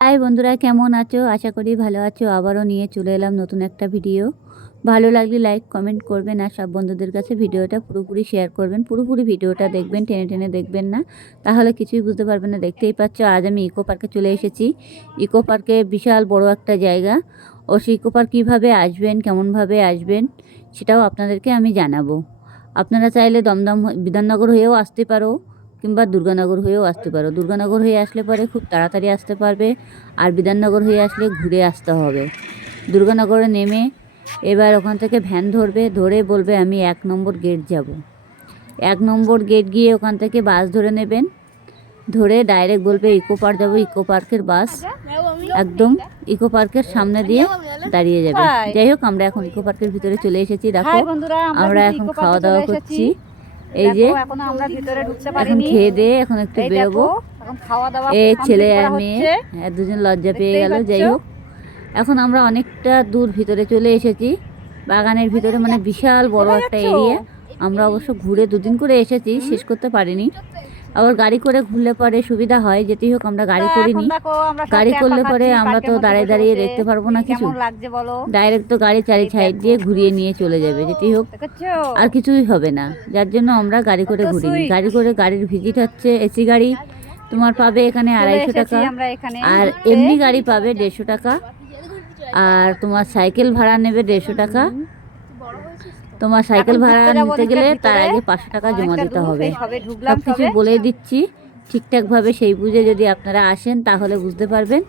High বন্ধুরা, কেমন আছো? আশা করি ভালো আছো। আবারও নিয়ে চলে এলাম নতুন একটা ভিডিও। ভালো লাগলে লাইক কমেন্ট করবেন আর সব বন্ধুদের কাছে ভিডিওটা পুরোপুরি শেয়ার করবেন। পুরোপুরি ভিডিওটা দেখবেন, টেনে টেনে দেখবেন না, তাহলে কিছুই বুঝতে পারবেন না। দেখতেই পাচ্ছ আজ আমি ইকো পার্কে চলে এসেছি। ইকো পার্কে বিশাল বড় একটা জায়গা। ও সেই ইকো পার্ক কীভাবে আসবেন, কেমনভাবে আসবেন সেটাও আপনাদেরকে আমি জানাবো। আপনারা চাইলে দমদম বিধাননগর হয়েও আসতে পারো, কিংবা দুর্গানগর হয়েও আসতে পারো। দুর্গানগর হয়ে আসলে পরে খুব তাড়াতাড়ি আসতে পারবে, আর বিধাননগর হয়ে আসলে ঘুরে আসতে হবে। দুর্গানগরে নেমে এবার ওখান থেকে ভ্যান ধরবে, ধরে বলবে আমি 1 নম্বর গেট যাব। 1 নম্বর গেট গিয়ে ওখান থেকে বাস ধরে নেবেন, ধরে ডাইরেক্ট বলবে ইকো পার্ক যাবো। ইকো পার্কের বাস একদম ইকো পার্কের সামনে দিয়ে দাঁড়িয়ে যাবে। যাই হোক, আমরা এখন ইকো পার্কের ভিতরে চলে এসেছি। দেখো আমরা এখন খাওয়া দাওয়া করছি। এই যে এখন খেয়ে দিয়ে এখন একটু বেরোবো। এই ছেলে আর মেয়ে দুজন লজ্জা পেয়ে গেল। যাই হোক, এখন আমরা অনেকটা দূর ভিতরে চলে এসেছি। বাগানের ভিতরে মানে বিশাল বড় একটা এরিয়া। আমরা অবশ্য ঘুরে 2 দিন করে এসেছি, শেষ করতে পারিনি। আবার গাড়ি করে ঘুরলে পরে সুবিধা হয়। যেতেই হোক, আমরা গাড়ি করিনি। গাড়ি করলে পরে আমরা তো দাঁড়িয়ে দাঁড়িয়ে দেখতে পারবো না কিছু, ডাইরেক্ট তো গাড়ি চারি সাইড দিয়ে ঘুরিয়ে নিয়ে চলে যাবে। যেতেই হোক, আর কিছুই হবে না। যার জন্য আমরা গাড়ি করে ঘুরিনি। গাড়ি করে, গাড়ির ভিজিট হচ্ছে এসি গাড়ি, তোমার পাবে এখানে 250 টাকা, আর এমনি গাড়ি পাবে 150 টাকা, আর তোমার সাইকেল ভাড়া নেবে 150 টাকা। তোমার সাইকেল ভাড়া নিতে গেলে তার আগে 500 টাকা জমা দিতে হবে। সব কিছু বলে দিচ্ছি ঠিকঠাকভাবে, সেই বুঝে যদি আপনারা আসেন তাহলে বুঝতে পারবেন।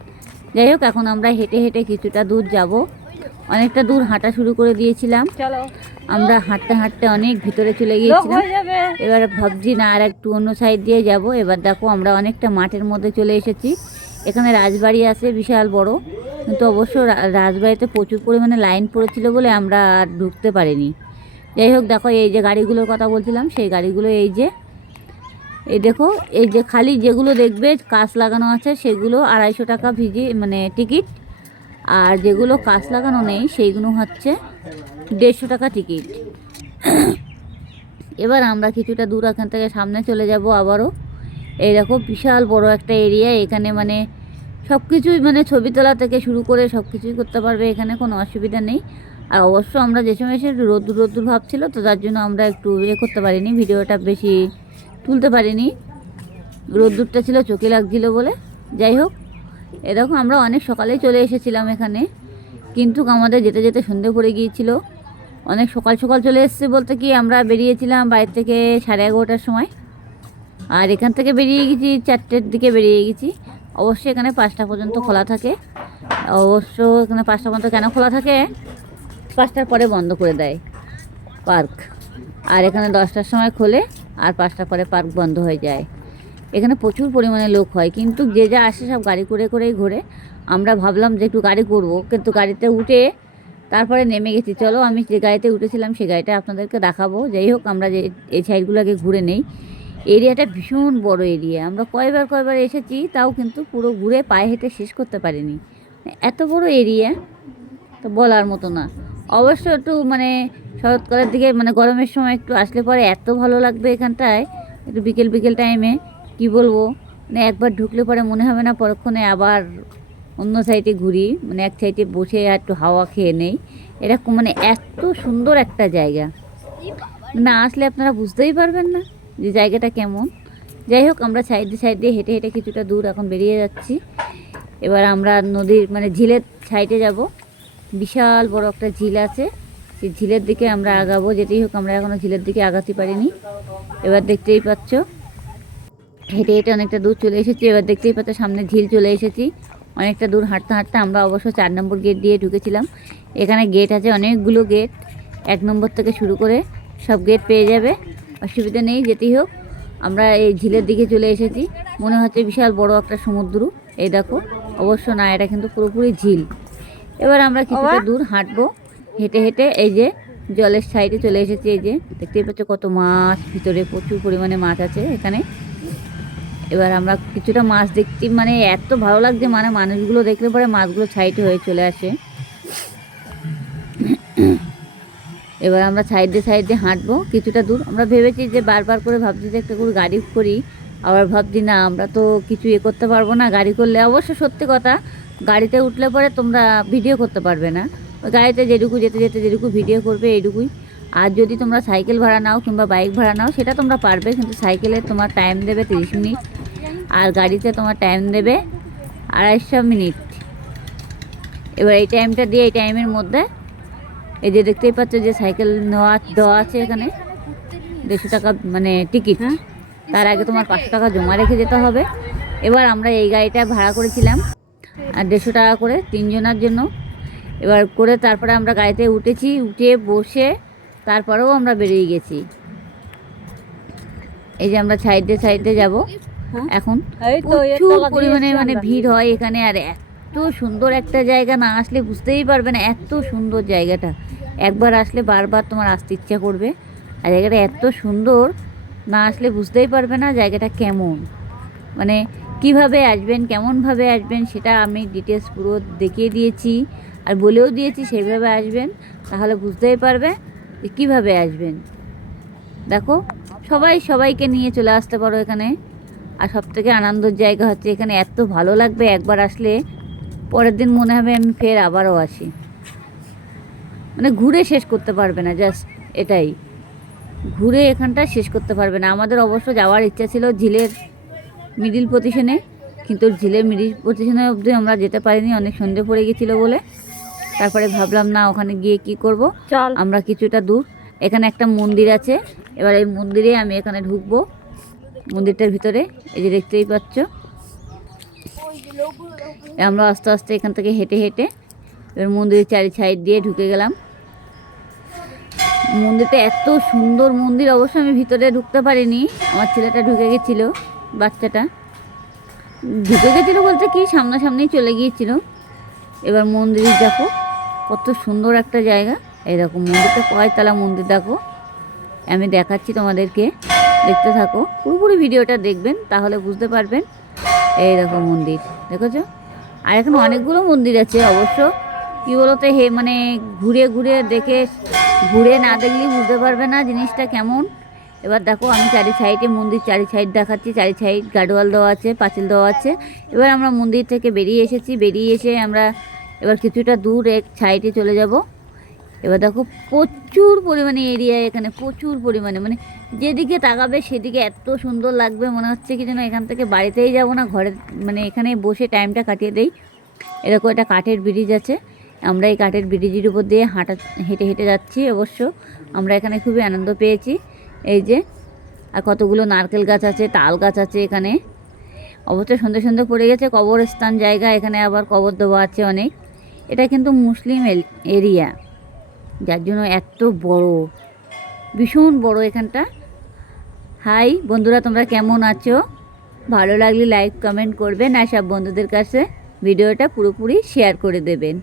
যাই হোক, এখন আমরা হেঁটে হেঁটে কিছুটা দূর যাব। অনেকটা দূর হাঁটা শুরু করে দিয়েছিলাম। আমরা হাঁটতে হাঁটতে অনেক ভিতরে চলে গিয়েছিলাম। এবার ভাবছি না, আর একটু অন্য সাইড দিয়ে যাব। এবার দেখো আমরা অনেকটা মাঠের মধ্যে চলে এসেছি। এখানে রাজবাড়ি আছে বিশাল বড়, কিন্তু অবশ্য রাজবাড়িতে প্রচুর পরিমাণে লাইন পড়েছিল বলে আমরা আর ঢুকতে পারিনি। যাই হোক, দেখো এই যে গাড়িগুলোর কথা বলছিলাম, সেই গাড়িগুলো এই দেখো, এই যে খালি যেগুলো দেখবে কাঁচ লাগানো আছে সেগুলো 250 টাকা মানে টিকিট, আর যেগুলো কাঁচ লাগানো নেই সেইগুলো হচ্ছে 150 টাকা টিকিট। এবার আমরা কিছুটা দূর এখান থেকে সামনে চলে যাব আবারও। এই দেখো বিশাল বড় একটা এরিয়া। এখানে মানে সব কিছুই, মানে ছবি তোলা থেকে শুরু করে সব কিছুই করতে পারবে, এখানে কোনো অসুবিধা নেই। আর অবশ্য আমরা যে সময় এসে রোদ্দুর রোদ্দুর ভাবছিল, তো তার জন্য আমরা একটু করতে পারিনি, ভিডিওটা বেশি তুলতে পারিনি। রোদ্দুরটা ছিল, চোখে লাগছিল বলে। যাই হোক, এরকম আমরা অনেক সকালেই চলে এসেছিলাম এখানে, কিন্তু আমাদের যেতে যেতে সন্ধে পড়ে গিয়েছিল। অনেক সকাল সকাল চলে এসেছে বলতে কি, আমরা বেরিয়েছিলাম বাইরে থেকে 11:30টার সময়, আর এখান থেকে বেরিয়ে গেছি 4টের দিকে বেরিয়ে গেছি। অবশ্যই এখানে 5টা পর্যন্ত খোলা থাকে। অবশ্য এখানে 5টা পর্যন্ত কেন খোলা থাকে, 5টার পরে বন্ধ করে দেয় পার্ক। আর এখানে 10টার সময় খোলে, আর 5টার পরে পার্ক বন্ধ হয়ে যায়। এখানে প্রচুর পরিমাণে লোক হয়, কিন্তু যে যা আসে সব গাড়ি করে করেই ঘোরে। আমরা ভাবলাম যে একটু গাড়ি করব, কিন্তু গাড়িতে উঠে তারপরে নেমে গেছি। চলো, আমি যে গাড়িতে উঠেছিলাম সেই গাড়িটা আপনাদেরকে দেখাবো। যাই হোক, আমরা যে এই সাইডগুলোকে ঘুরে নেই। এরিয়াটা ভীষণ বড় এরিয়া। আমরা কয়বার এসেছি, তাও কিন্তু পুরো ঘুরে পায়ে হেঁটে শেষ করতে পারিনি। এত বড় এরিয়া তো বলার মতো না। অবশ্য একটু মানে শরৎকালের দিকে, মানে গরমের সময় একটু আসলে পরে এত ভালো লাগবে এখানটায়। একটু বিকেল বিকেল টাইমে কি বলবো, মানে একবার ঢুকলে পরে মনে হবে না পরক্ষণে আবার অন্য সাইডে ঘুরি, মানে এক সাইডে বসে আর একটু হাওয়া খেয়ে নেই। এরকম মানে এত সুন্দর একটা জায়গা, না আসলে আপনারা বুঝতেই পারবেন না যে জায়গাটা কেমন। যাই হোক, আমরা সাইডে হেঁটে হেঁটে কিছুটা দূর এখন বেরিয়ে যাচ্ছি। এবার আমরা নদীর, মানে ঝিলের সাইডে যাব। বিশাল বড় একটা ঝিল আছে, সেই ঝিলের দিকে আমরা আগাবো। যেতেই হোক, আমরা এখনও ঝিলের দিকে আগাতে পারিনি। এবার দেখতেই পাচ্ছ হেঁটে হেঁটে অনেকটা দূর চলে এসেছি। এবার দেখতেই পাচ্ছ সামনে ঝিল চলে এসেছি। অনেকটা দূর হাঁটতে হাঁটতে আমরা অবশ্য 4 নম্বর গেট দিয়ে ঢুকেছিলাম। এখানে গেট আছে অনেকগুলো গেট, 1 নম্বর থেকে শুরু করে সব গেট পেয়ে যাবে, অসুবিধা নেই। যেতেই হোক, আমরা এই ঝিলের দিকে চলে এসেছি। মনে হচ্ছে বিশাল বড় একটা সমুদ্র। এই দেখো, অবশ্য না, এটা কিন্তু পুরোপুরি ঝিল। এবার আমরা কিছুটা দূর হাঁটবো হেঁটে হেঁটে। এই যে জলের সাইডে চলে এসেছি। এই যে দেখতেই পাচ্ছ কত মাছ, ভিতরে প্রচুর পরিমাণে মাছ আছে এখানে। এবার আমরা কিছুটা মাছ দেখতে, মানে এত ভালো লাগছে, মানে মানুষগুলো দেখলে পরে মাছগুলো সাইডে হয়ে চলে আসে। এবার আমরা সাইডে হাঁটবো কিছুটা দূর। আমরা ভেবেছি যে বারবার করে ভাবছি যে একটা করে গাড়ি করি, আবার ভাবছি না আমরা তো কিছু করতে পারবো না গাড়ি করলে। অবশ্য সত্যি কথা, গাড়িতে উঠলে পরে তোমরা ভিডিও করতে পারবে না। ওই গাড়িতে যেটুকু যেতে যেতে যেটুকু ভিডিও করবে এইটুকুই। আর যদি তোমরা সাইকেল ভাড়া নাও কিংবা বাইক ভাড়া নাও সেটা তোমরা পারবে, কিন্তু সাইকেলে তোমার টাইম দেবে 30 মিনিট, আর গাড়িতে তোমার টাইম দেবে 250 মিনিট। এবার এই টাইমটা দিয়ে এই টাইমের মধ্যে এই যে দেখতেই পাচ্ছ যে সাইকেল দেওয়া আছে এখানে 150 টাকা মানে টিকিট। তার আগে তোমার 500 টাকা জমা রেখে যেতে হবে। এবার আমরা এই গাড়িটা ভাড়া করেছিলাম আর 150 টাকা করে 3 জনের জন্য। এবার করে তারপরে আমরা গাড়িতে উঠেছি, উঠে বসে তারপরেও আমরা বেরিয়ে গেছি। এই যে আমরা সাইডে যাব এখন। প্রচুর পরিমাণে মানে ভিড় হয় এখানে, আর এত সুন্দর একটা জায়গা, না আসলে বুঝতেই পারবে না এত সুন্দর জায়গাটা। একবার আসলে বারবার তোমার আসতে ইচ্ছা করবে। আর জায়গাটা এত সুন্দর, না আসলে বুঝতেই পারবে না জায়গাটা কেমন, মানে কিভাবে আসবেন কেমনভাবে আসবেন সেটা আমি ডিটেলস পুরো দেখিয়ে দিয়েছি আর বলেও দিয়েছি সেইভাবে আসবেন, তাহলে বুঝতেই পারবে যে কীভাবে আসবেন। দেখো সবাইকে নিয়ে চলে আসতে পারো এখানে। আর সবথেকে আনন্দের জায়গা হচ্ছে এখানে, এত ভালো লাগবে একবার আসলে পরের দিন মনে হবে আমি ফের আবারও আসি। মানে ঘুরে শেষ করতে পারবে না, জাস্ট এটাই, ঘুরে এখানটা শেষ করতে পারবে না। আমাদের অবশ্য যাওয়ার ইচ্ছা ছিল ঝিলের মিডিল পজিশনে, কিন্তু ঝিলের মিডিল পজিশনে অবধি আমরা যেতে পারিনি, অনেক সন্ধে পড়ে গেছিলো বলে। তারপরে ভাবলাম না ওখানে গিয়ে কি করব, আমরা কিছুটা দূর এখানে একটা মন্দির আছে, এবার এই মন্দিরে আমি এখানে ঢুকবো, মন্দিরটার ভিতরে। এই যে দেখতেই পাচ্ছ আমরা আস্তে আস্তে এখান থেকে হেঁটে হেঁটে এবার মন্দিরের চারি সাইড দিয়ে ঢুকে গেলাম। মন্দিরটা এত সুন্দর মন্দির, অবশ্য আমি ভিতরে ঢুকতে পারিনি, আমার ছেলেটা ঢুকে গেছিলো, বাচ্চাটা ঢুকে গেছিলো বলতে কি সামনাসামনি চলে গিয়েছিল। এবার মন্দির দেখো কত সুন্দর একটা জায়গা। এইরকম মন্দিরটা কয়তলা মন্দির দেখো, আমি দেখাচ্ছি তোমাদেরকে, দেখতে থাকো, পুরোপুরি ভিডিওটা দেখবেন তাহলে বুঝতে পারবেন। এই দেখো মন্দির দেখেছো। আর এখন অনেকগুলো মন্দির আছে অবশ্য, কী বলতো মানে ঘুরে ঘুরে দেখে, ঘুরে না দেখলেই বুঝতে পারবে না জিনিসটা কেমন। এবার দেখো আমি চারি সাইডে মন্দির চারি সাইড দেখাচ্ছি, চারি সাইড গার্ডওয়াল দেওয়া আছে, পাঁচিল দেওয়া আছে। এবার আমরা মন্দির থেকে বেরিয়ে এসেছি, বেরিয়ে এসে আমরা এবার কিছুটা দূর এক সাইডে চলে যাব। এবার দেখো প্রচুর পরিমাণে এরিয়া এখানে, প্রচুর পরিমাণে, মানে যেদিকে তাকাবে সেদিকে এত সুন্দর লাগবে, মনে হচ্ছে কি যেন এখান থেকে বাড়িতেই যাব না, ঘরে মানে এখানে বসে টাইমটা কাটিয়ে দেই। এরকম একটা কাঠের ব্রিজ আছে, আমরা এই কাঠের ব্রিজের উপর দিয়ে হেঁটে হেঁটে যাচ্ছি। অবশ্য আমরা এখানে খুবই আনন্দ পেয়েছি। এই যে আর কতগুলো নারকেল গাছ আছে, তাল গাছ আছে এখানে। অবশ্য সন্ধ্যে সন্ধ্যে পড়ে গেছে, কবরস্থান জায়গা, এখানে আবার কবর দেওয়া আছে অনেক। এটা কিন্তু মুসলিম এরিয়া, যার জন্য এত বড়, ভীষণ বড় এখানটা। হাই বন্ধুরা, তোমরা কেমন আছো? ভালো লাগলে লাইক কমেন্ট করবেন আর সব বন্ধুদের কাছে ভিডিওটা পুরোপুরি শেয়ার করে দেবেন।